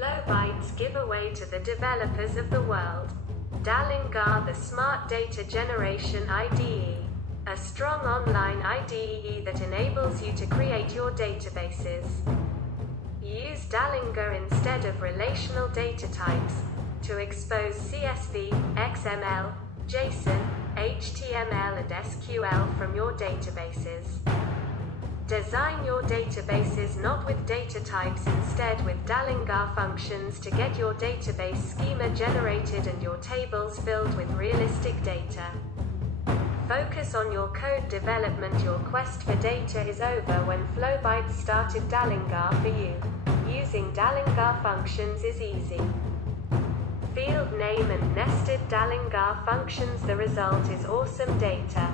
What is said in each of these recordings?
Flowbytes giveaway to the developers of the world. Dalinga, the Smart Data Generation IDE. A strong online IDE that enables you to create your databases. Use Dalinga instead of relational data types to expose CSV, XML, JSON, HTML and SQL from your databases. Design your databases not with data types, instead with Dalinga functions to get your database schema generated and your tables filled with realistic data. Focus on your code development. Your quest for data is over when Flowbytes started Dalinga for you. Using Dalinga functions is easy. Field name and nested Dalinga functions. The result is awesome data.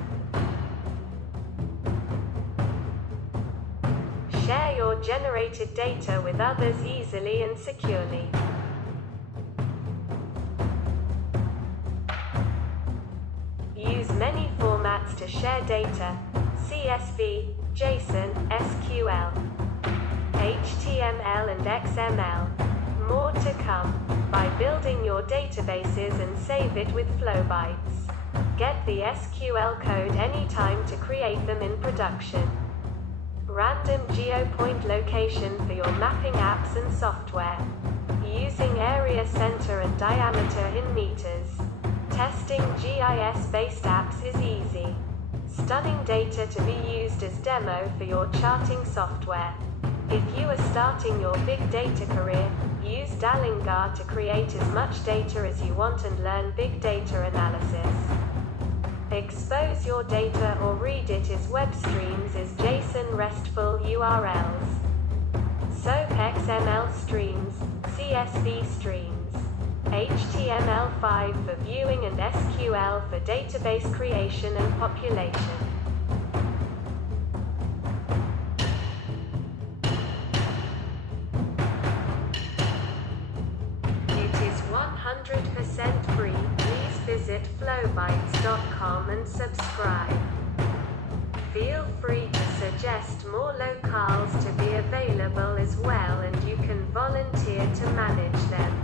Share your generated data with others easily and securely. Use many formats to share data: CSV, JSON, SQL, HTML and XML. More to come. By building your databases and save it with Flowbytes. Get the SQL code anytime to create them in production. Random geopoint location for your mapping apps and software. Using area center and diameter in meters. Testing GIS-based apps is easy. Stunning data to be used as demo for your charting software. If you are starting your big data career, use Dalinga to create as much data as you want and learn big data analysis. Expose your data or read it as web streams as JSON RESTful URLs. SOAP XML streams, CSV streams, HTML5 for viewing and SQL for database creation and population. It is 100% free. Please visit flowbytes.com and subscribe. Feel free to suggest more locales to be available as well, and you can volunteer to manage them.